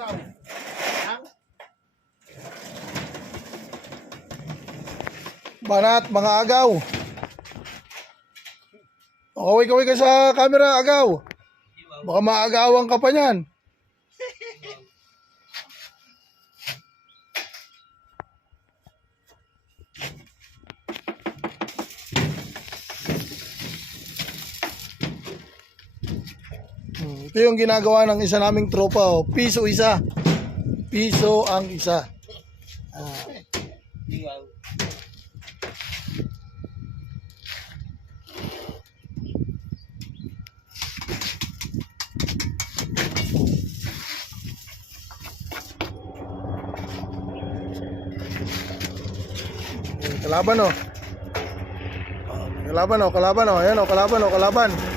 agaw. Banat, mga agaw. Kaway-kaway ka sa camera, agaw. Baka maagawan ka pa niyan. Ito yung ginagawa ng isa naming tropa. Oh. Piso isa. Piso ang isa. Kalaban oh. Kalaban oh, kalaban oh. Ayan oh, kalaban oh, kalaban.